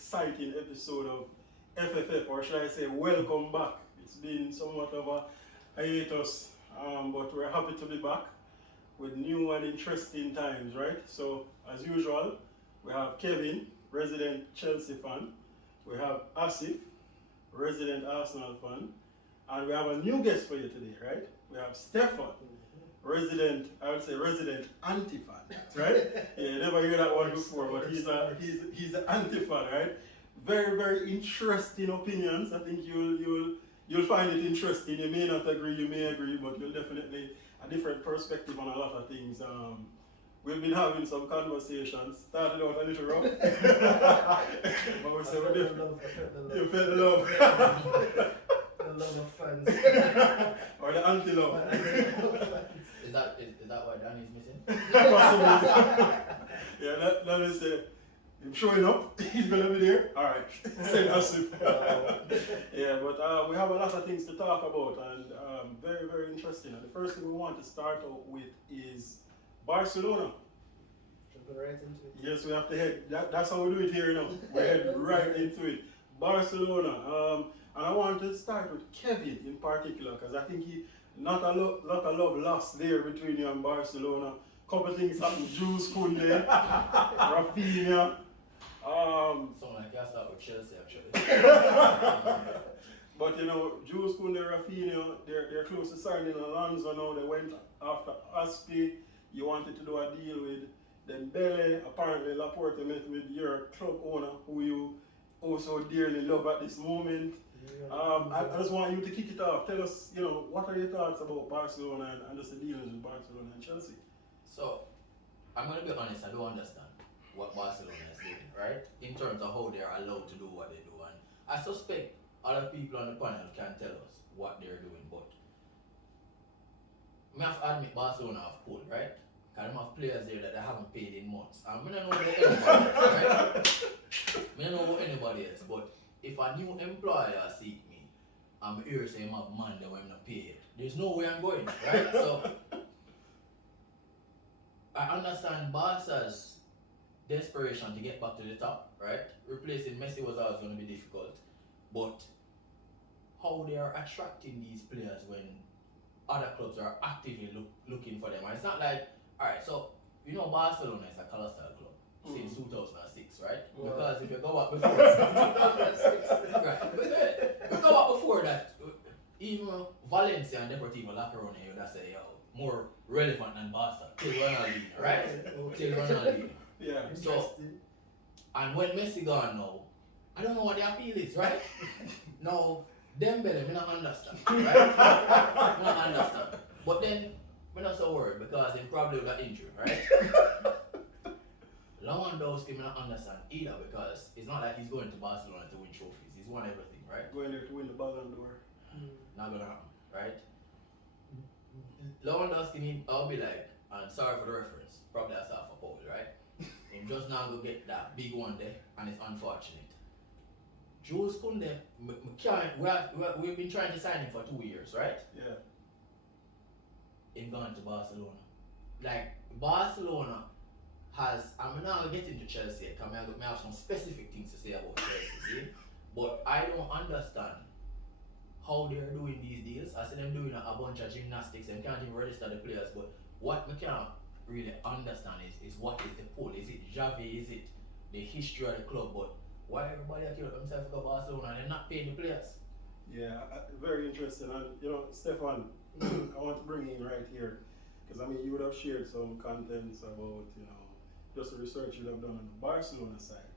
exciting episode of FFF, or should I say, welcome back. It's been somewhat of a hiatus, but we're happy to be back with new and interesting times, right? So, as usual, we have Kevin, resident Chelsea fan. We have Asif, resident Arsenal fan. And we have a new guest for you today, right? We have Stefan, resident anti-fan, right? Yeah, never heard that one before, but he's an anti-fan, right? Very, very interesting opinions. I think you'll find it interesting. You may not agree, you may agree, but you'll definitely a different perspective on a lot of things. We've been having some conversations. Started out a little rough, but we said we're different. You felt the love. The love of fans. Or the anti-love. Is that why Danny's missing? Possibly. Yeah, let me say, him showing up, he's gonna be there. Alright, send us. Yeah, but we have a lot of things to talk about, and very, very interesting. And the first thing we want to start out with is Barcelona. Jumping right into it. Yes, we have to head. That's how we do it here now. We head right into it. Barcelona. And I want to start with Kevin in particular, because I think not a lot of love lost there between you and Barcelona. Couple things happened. Jules Koundé, Rafinha. Someone like you start with Chelsea actually. But you know, Jules Koundé, Rafinha, they're close to signing Alonso now. They went after Aspi. You wanted to do a deal with Dembele. Apparently Laporte met with your club owner, who you also dearly love at this moment. I just want you to kick it off. Tell us, what are your thoughts about Barcelona and just the dealings with Barcelona and Chelsea? So, I'm going to be honest, I don't understand what Barcelona is doing, right? In terms of how they are allowed to do what they do. And I suspect other people on the panel can tell us what they're doing, but I have to admit Barcelona have pulled, right? Because they have players there that they haven't paid in months. And I don't know about anybody else, right? I don't know about anybody else, but if a new employer seek me, I'm here saying I'm man that I'm not paid. There's no way I'm going, right? So I understand Barca's desperation to get back to the top, right? Replacing Messi was always going to be difficult. But how they are attracting these players when other clubs are actively looking for them. And it's not like, alright, so Barcelona is a colossal club since 2006, right? Wow. Because if you go back before 2006, right? But we go back before that, even Valencia and Deportivo La Coruña, that's more relevant than Barca. Till Ronaldinho, right? Till Ronaldinho. Yeah. So, and when Messi gone now, I don't know what the appeal is, right? Now, Dembele, I don't understand, right? I don't understand. But then, I'm not so worried because he probably got injured, right? Lewandowski, I don't understand either because it's not like he's going to Barcelona to win trophies. He's won everything, right? Going there to win the Ballon d'Or. Not gonna happen, right? Lewandowski, I'll be like, and sorry for the reference, probably that's half a pole, right? Him just now go get that big one there, and it's unfortunate. Jules Koundé, we've been trying to sign him for 2 years, right? Yeah. Him going to Barcelona. Like, Barcelona has, I'm not going to get into Chelsea yet, because I have some specific things to say about Chelsea, see? But I don't understand how they're doing these deals. I see them doing a bunch of gymnastics and can't even register the players, but what we can't really understand is what is the pull? Is it Xavi? Is it the history of the club? But why everybody are killing themselves to go to Barcelona and they're not paying the players? Yeah, very interesting. And Stefan, I want to bring you in right here, because you would have shared some contents about just the research you have done on the Barcelona side,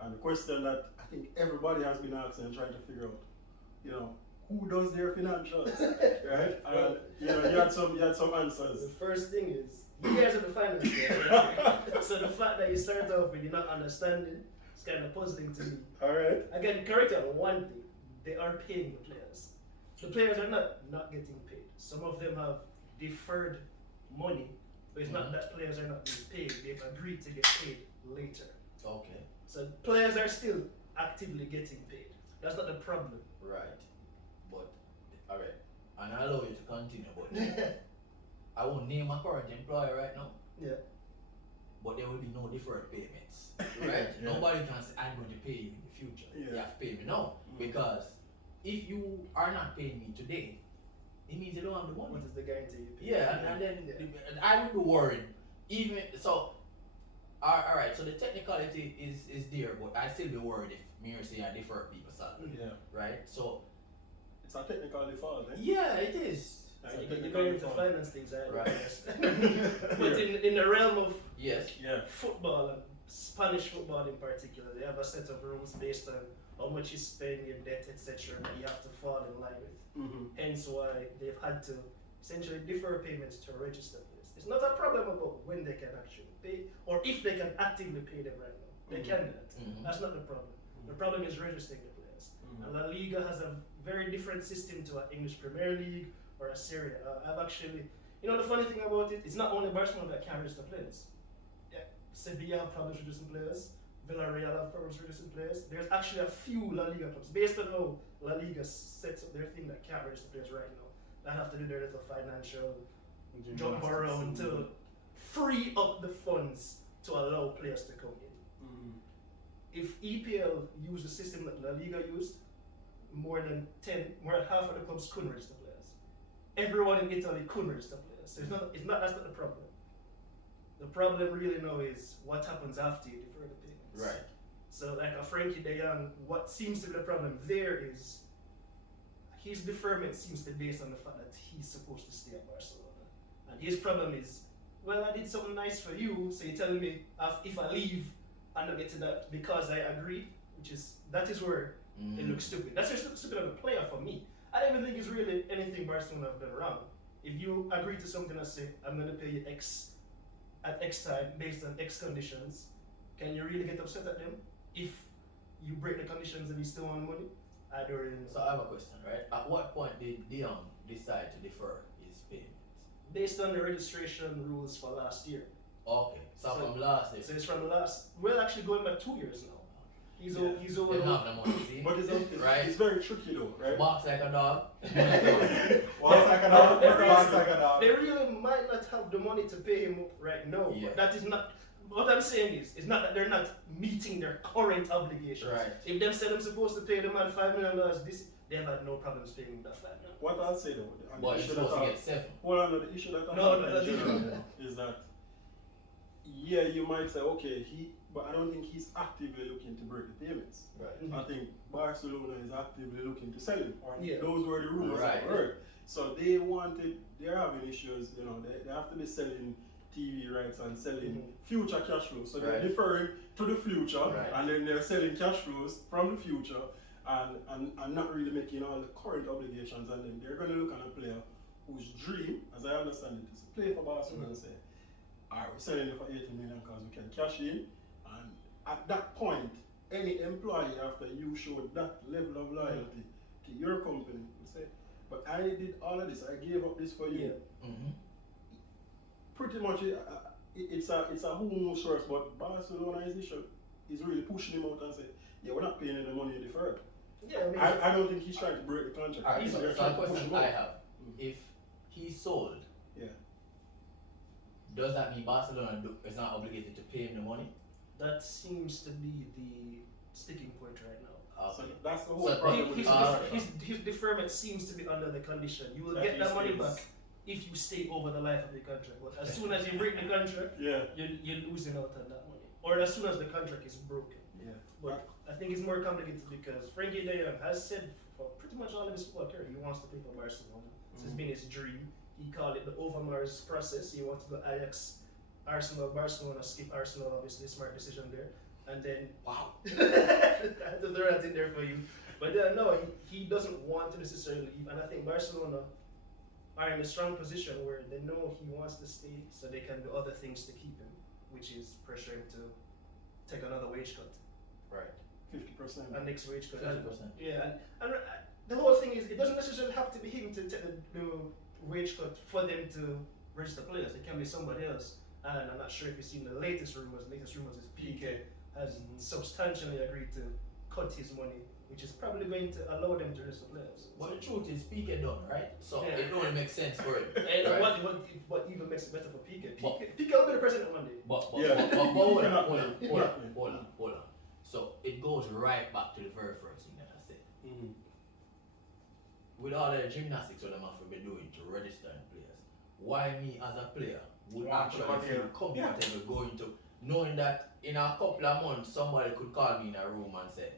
and the question that I think everybody has been asking and trying to figure out, who does their financials, right? And you had some answers. The first thing is, you guys are the finance guys. So the fact that you start off with you're not understanding, it's kind of puzzling to me. All right. Again, correct on one thing, they are paying the players. The players are not getting paid. Some of them have deferred money, but it's not that players are not being paid. They've agreed to get paid later. Okay. So players are still actively getting paid. That's not the problem. Right. But, alright. And I allow you to continue, but I won't name my current employer right now. Yeah. but there will be no deferred payments, right? Yeah. Nobody can say, I'm going to pay you in the future. Yeah. You have to pay me now. Because if you are not paying me today, it means you don't have the money. What is the guarantee you pay? Yeah, and then I would be worried. Even so, alright. So the technicality is there, but I still be worried if me or say I defer people's salary, Yeah. right? So It's a technical default, eh? yeah, it is. It's So a you're technical going into default. finance things, Right. guess. But in the realm of Yes. Yeah. football, and Spanish football in particular, they have a set of rules based on how much you spend, your debt, etc., that you have to fall in line with. Mm-hmm. Hence why they've had to essentially defer payments to register players. It's not a problem about when they can actually pay or if they can actively pay them right now. They can do that. Mhm. That's not the problem. The problem is registering the players. And La Liga has a very different system to an English Premier League or a Serie A. I've actually, the funny thing about it, it's not only Barcelona that can register players. Yeah, Sevilla have problems registering players. Villarreal have problems registering players. There's actually a few La Liga clubs, based on how La Liga sets up their thing, that can't register players right now. That have to do their little financial jump around to free up the funds to allow players to come in. If EPL used the system that La Liga used, more than half of the clubs couldn't register players. Everyone in Italy couldn't register players. So that's not the problem. The problem really now is what happens after you defer the payments. Right. So like a Frankie De Jong, what seems to be the problem there is his deferment seems to be based on the fact that he's supposed to stay at Barcelona. And his problem is, well, I did something nice for you, so you're telling me if I leave, I'm not getting that because I agreed, that is where it looks stupid. That's just stupid of a player for me. I don't even think it's really anything Barcelona have done wrong. If you agree to something and say, I'm going to pay you X at X time based on X conditions, can you really get upset at them if you break the conditions and you still want money? I don't really know. So I have a question, right? At what point did Dion decide to defer his payments? Based on the registration rules for last year. Okay, so from last year. So it's from actually going back 2 years now. He's Yeah. he's over. They don't have the money, see? But it's, Right. it's very tricky though, right? Barks like a dog. Walks like a dog, walks like a dog. They really might not have the money to pay him right now. Yeah. But that is not. What I'm saying is, it's not that they're not meeting their current obligations. Right. If them said I'm supposed to pay the man $5 million, they've had no problems paying him that $5 million. What I'll say though, and the But you're issue supposed to that get 7. hold on, the issue that I No, have no, in that's general different. is that you might say, okay, but I don't think he's actively looking to break the payments. Right. I think Barcelona is actively looking to sell him, or Yeah. those were the rumors Right. I heard. So they're having issues, they have to be selling TV rights and selling future cash flows. So they're Right. deferring to the future, Right. and then they're selling cash flows from the future, and not really making all the current obligations. And then they're going to look at a player whose dream, as I understand it, is to play for Barcelona and say, all right, we're selling it for 80 million because we can cash in. And at that point, any employee, after you showed that level of loyalty to your company, will say, but I did all of this, I gave up this for you. Yeah. Mm-hmm. Pretty much, it's a who moves first, but Barcelona is really pushing him out and say, yeah, we're not paying you the money you deferred. Yeah, I don't think he's trying to break the contract. Alright, He's so they're a trying to push question him I out. have. If he sold, Yeah. does that mean Barcelona is not obligated to pay him the money? that seems to be the sticking point right now. So Okay. that's the whole So problem. His, with his deferment seems to be under the condition you will That get he that money stays. back if you stay over the life of the contract. But as soon as you break the contract, Yeah. you're losing out on that money. Or as soon as the contract is broken. Yeah. But I think it's more complicated because Frankie De Jong has said for pretty much all of his football career he wants to play for Barcelona. This has been his dream. He called it the Overmars process. He wanted to go Ajax, Arsenal, Barcelona, skip Arsenal, obviously, smart decision there. And then, Wow. I had to throw that in there for you. But no, he doesn't want to necessarily leave. And I think Barcelona are in a strong position where they know he wants to stay so they can do other things to keep him, which is pressure him to take another wage cut. Right. 50%. A next wage cut. 50%. Yeah, and the whole thing is, it doesn't necessarily have to be him to take the wage cut for them to register players. It can be somebody else. And I'm not sure if you've seen the latest rumors. The latest rumors is PK has substantially agreed to cut his money which is probably going to allow them to rest the players. But the truth is, Piqué done, right? So Yeah. it only makes sense for it. And right? what even makes it better for Piqué? But- Piqué will be the president one day. But Yeah. hold Cannot on. be. So it goes right back to the very first thing that I said. Mhm. With all the gymnastics what I'm have to be doing to register players, why me as a player would Want to actually come feel here. comfortable going to knowing that in a couple of months somebody could call me in a room and say,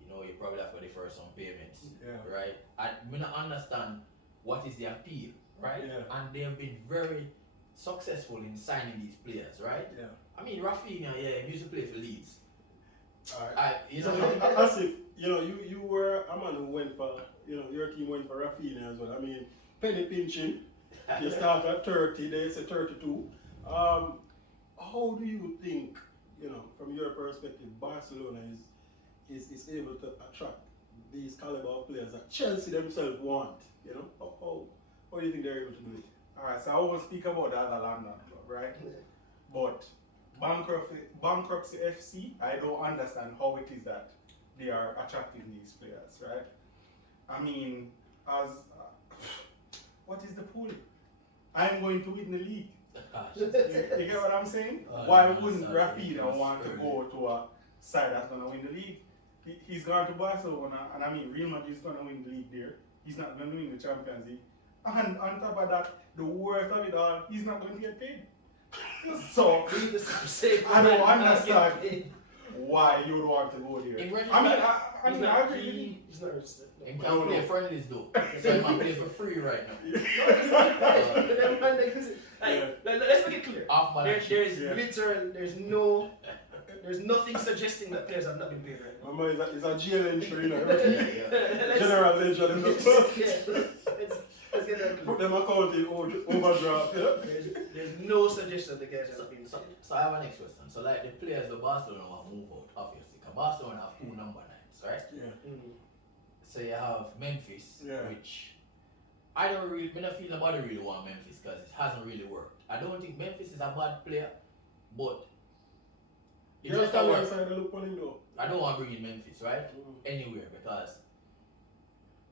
you know, you probably have to defer some payments, Yeah. right? I may not understand what is the appeal, right? Yeah. And they have been very successful in signing these players, right? Yeah. I mean, Rafinha, yeah, he used to play for Leeds. Alright. You So, know, as if you were a man who went for your team went for Rafinha as well. I mean, penny pinching. You start at 30, they say 32. How do you think, from your perspective, Barcelona is able to attract these caliber of players that Chelsea themselves want? How do you think they're able to do it? Alright, so I will speak about the other London club, right? But bankruptcy FC, I don't understand how it is that they are attracting these players, right? I mean, what is the point? I'm going to win the league. You get what I'm saying? Why wouldn't Rafinha want to go to a side that's going to win the league? He's gone to Barcelona, and I mean, Real Madrid's going to win the league there. He's not going to win the Champions League. And on top of that, the worst of it all, he's not going to get paid. So, I don't understand why you would want to go there. I agree. He's not registered. He can't play friendlies though. So he might play for free right now. Let's make it clear. Off balance sheet. There's literal, there's nothing suggesting that players have not been paid right now. Remember, it's a jail entry, Yeah. General ledger in the Let's get that put clear. them account in overdraft. There's no suggestion the guys have been paid. So I have a next question. So like the players of Barcelona want to move out, obviously. Because Barcelona have two number 9s, right? Yeah. So you have Memphis, Yeah. which I don't feel nobody really want Memphis because it hasn't really worked. I don't think Memphis is a bad player, but it You just just work. inside the look on him though. I don't want to bring in Memphis, right? Mm. Anywhere because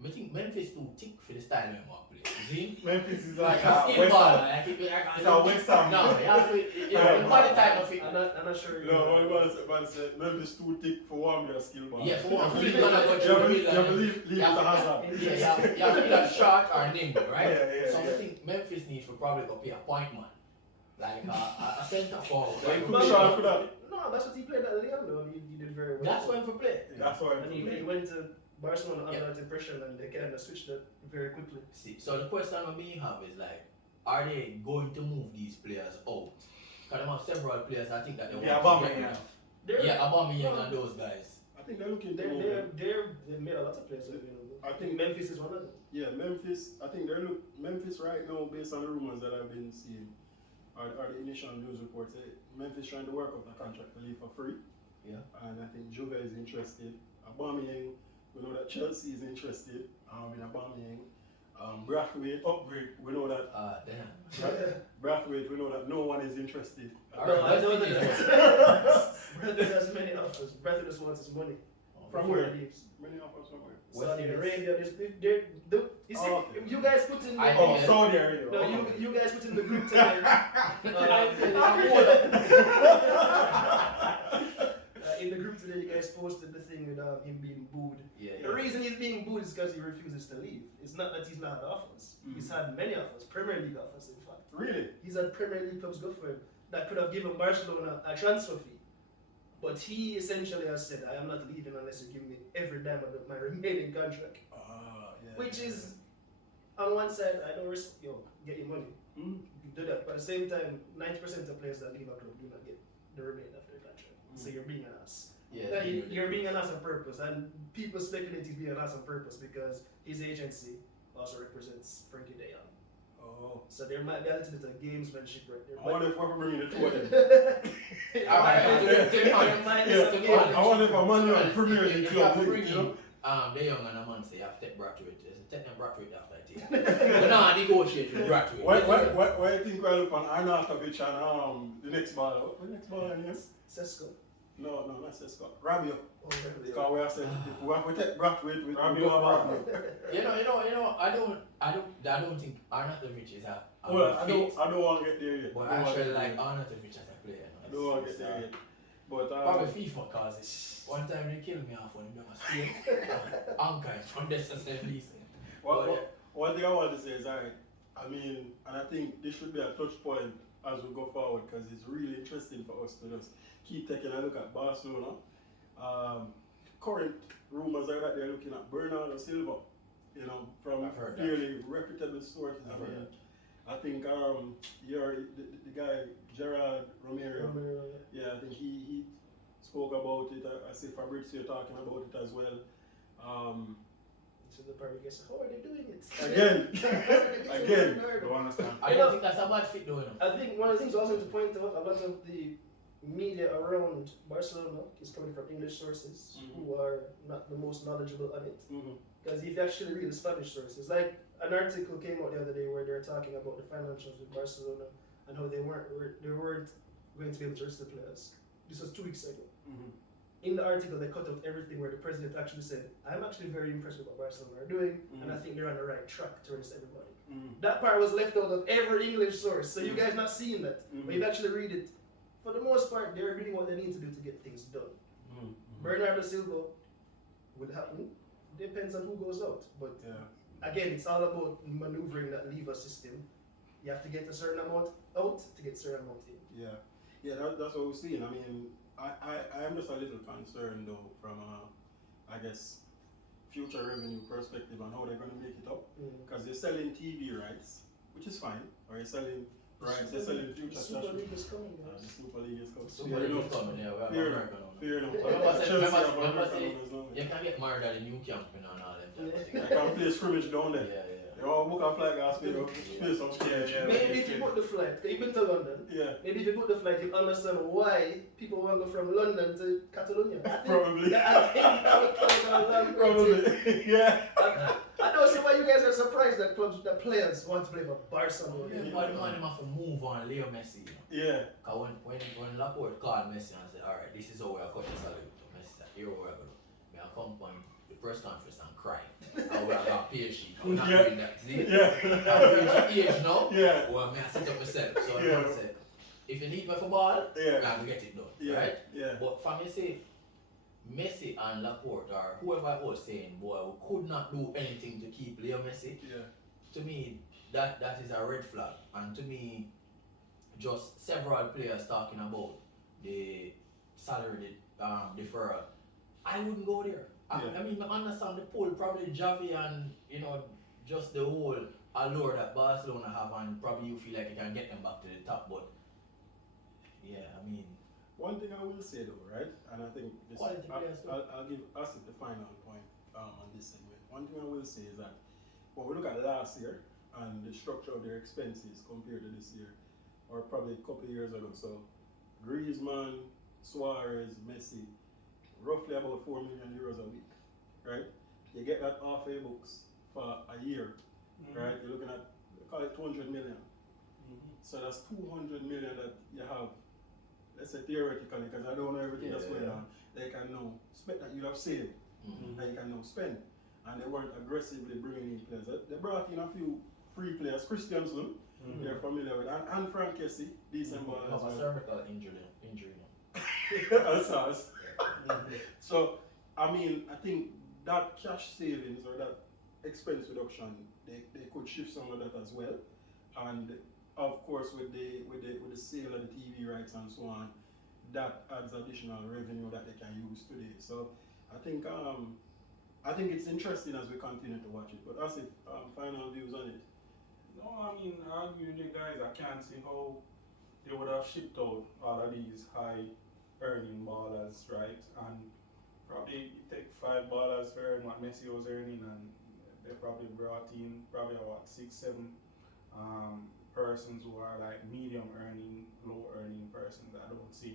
I think Memphis too thick for the style of want play. You see? Memphis is Like like a a skill West baller. Ham. Like It's a West Ham. No, you have to. The body type of it. I'm not sure. No, what I said, Memphis too thick for one your skill ball. Yeah, for one. You Flip gonna go through the middle. have to leave it to Hazard. Yeah, you have to be like short or nimble, right? Yeah, So I yeah. think Memphis needs to probably go be a point man. Like a centre forward. Like, Right? too short for that. No, that's what he played at Leon though. He did very well. That's when for play. That's why And he went to Barcelona under Yeah. that impression and they kind of switched it very quickly. See, so the question that me have is like, are they going to move these players out? Because they have several players I think that they Yeah, want to Aubameyang. get rid of. Yeah, Aubameyang and those guys. I think they're looking to move him. They've made a lot of players available. I I think Memphis is one of them. Yeah, Memphis. I think Memphis right now, based on the rumors that I've been seeing, are the initial news reports. Memphis trying to work out a contract to leave for free. Yeah. And I think Juve is interested. Aubameyang, we know that Chelsea is interested in Aubameyang. Braithwaite, upgrade, we know that. Damn. Braithwaite, we know that no one is interested. No, I know that. Bradford has many offers. Bradford just wants his money. From before where? he leaves. Many offers somewhere. Saudi West Arabia, you see, Okay. you guys put in I the, think Saudi Arabia. no, you guys put in the group together. In the group today, you guys posted the thing with him being booed. Yeah, The reason he's being booed is because he refuses to leave. It's not that he's not had offers. He's had many offers, Premier League offers, in fact. Really? He's had Premier League clubs go for him that could have given Barcelona a transfer fee. But he essentially has said, I am not leaving unless you give me every dime of my remaining contract. Yeah. Which is, on one side, I don't get your money. Mm. You do that. But at the same time, 90% of players that leave a club do not get the remainder of their contract. So you're being an ass. Yeah, You're being an ass on purpose. And people speculate he's being an ass on purpose because his agency also represents Frankie de Jong. Oh. So there might be a little bit of gamesmanship right there. I wonder if we're bringing the two of them. I wonder if a man on Premier League If you have club, to bring you know? in De Jong and a man say you have to take Braithwaite. Take them Braithwaite after I take. But now negotiate with Braithwaite. Why you think we're looking on Arnautovic and the next baller? What the next baller name? Sesko. No, not Scott. Rabio. Oh, really? Because we have said if we have to take Brat with Rabio go for or Rabio. You know, I don't think Arnautovic is a Well, good I fit, don't want to get there yet. but I I don't want to actually get like there yet. Arnautovic as a player. I don't want to get there yet. But Probably FIFA cause it. One time they killed me off when they was playing anchor from this assembly. One thing I want to say is, alright, I mean, and I think this should be a touch point as we go forward because it's really interesting for us to just keep taking a look at Barcelona. Current rumors are that they're looking at Bernardo Silva, you know, from I've heard that. fairly reputable sources. I've heard I think the guy Gerard Romero, yeah, I think he spoke about it. I see Fabrizio talking about it as well. So the probably guess, how are they doing it? Again. Don't understand. I don't think that's a bad fit though. You know. I think one of the things also to point out, a lot of the media around Barcelona is coming from English sources who are not the most knowledgeable on it. Because if you actually read the Spanish sources, like an article came out the other day where they're talking about the financials with Barcelona and how they weren't going to be able to rest the players. This was 2 weeks ago. In the article, they cut out everything where the president actually said, I'm actually very impressed with what Barcelona are doing, and I think they're on the right track to rest everybody. That part was left out of every English source, so you guys not seeing that. But you actually read it. For the most part, they're doing what they need to do to get things done. Bernardo Silva will happen. Depends on who goes out. But again, it's all about maneuvering that lever system. You have to get a certain amount out to get a certain amount in. That's what we're seeing. I mean, I am just a little concerned though from I guess future revenue perspective on how they're going to make it up because they're selling TV rights, which is fine, or you're selling rights, they're selling future Super League is coming, guys. the Super League is coming. Super League is coming, yeah. We have American on. Fair enough. Remember say, you can get married at the new camp and all that. I can play scrimmage down there. Yeah. You know, book a flight, guys, pay some scrimmage. Maybe if you book the flight, you've been to London. Maybe if you book the flight, you understand why people want to go from London to Catalonia. Probably. I think that would come a long way. Probably. Yeah. I don't see why you guys are surprised that players want to play for Barcelona. But the man have to move on Leo Messi. You know? Yeah. Cause when Laporte called Messi and said, alright, this is how we are cutting salary to Messi said, here we are going to. May I come on the press conference and cry. I would have got PSG. I'm not doing that. See? I'm age now. Well, may I set up myself. So the man said, if you need me for ball, I'm get it done. Right? But from you say, Messi and Laporte or whoever was saying, boy, we could not do anything to keep Leo Messi. To me, that is a red flag. And to me, just several players talking about the salary deferral. I wouldn't go there. I mean, I understand the pool, probably Javi and, you know, just the whole allure that Barcelona have, and probably you feel like you can get them back to the top, but yeah, I mean. One thing I will say though, right, and I think this, I'll give us the final point on this segment. One thing I will say is that when we look at last year and the structure of their expenses compared to this year, or probably a couple of years ago, so Griezmann, Suarez, Messi, roughly about 4 million euros a week, right? You get that off a books for a year, right? You're looking at, call it 200 million. So that's 200 million that you have, let's say theoretically, because I don't know everything that's going on, they can now spend that you have saved, that you can now spend. And they weren't aggressively bringing in players. They brought in a few free players, Christiansen, they're familiar with, and Frank Kessie, decent ball as well. A cervical injury. So, I mean, I think that cash savings or that expense reduction, they could shift some of that as well. And of course, with the sale of the TV rights and so on, that adds additional revenue that they can use today. So, I think it's interesting as we continue to watch it. But that's it. Final views on it. No, I mean, I agree with you guys. I can't see how they would have shipped out all of these high earning ballers, right? And probably take 5 ballers to earn what Messi was earning, and they probably brought in probably about 6-7 persons who are like medium earning, low earning persons. I don't see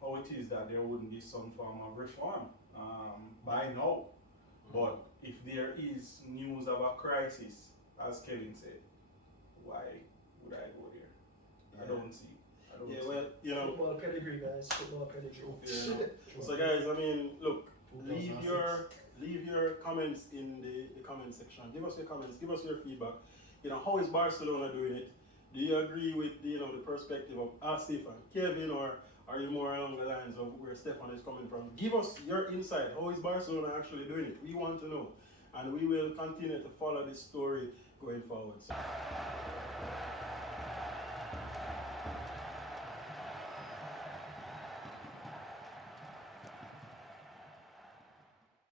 how it is that there wouldn't be some form of reform by now. But if there is news of a crisis, as Kevin said, why would I go there? I don't see don't Yeah, know. well, you know. Football pedigree, guys. Football pedigree. Yeah, no. So guys, I mean, look, leave 2006. your comments in the comment section. Give us your comments. Give us your feedback. You know, how is Barcelona doing it? Do you agree with the perspective of Asif and Kevin, or are you more along the lines of where Stefan is coming from? Give us your insight. How is Barcelona actually doing it? We want to know, and we will continue to follow this story going forward. So.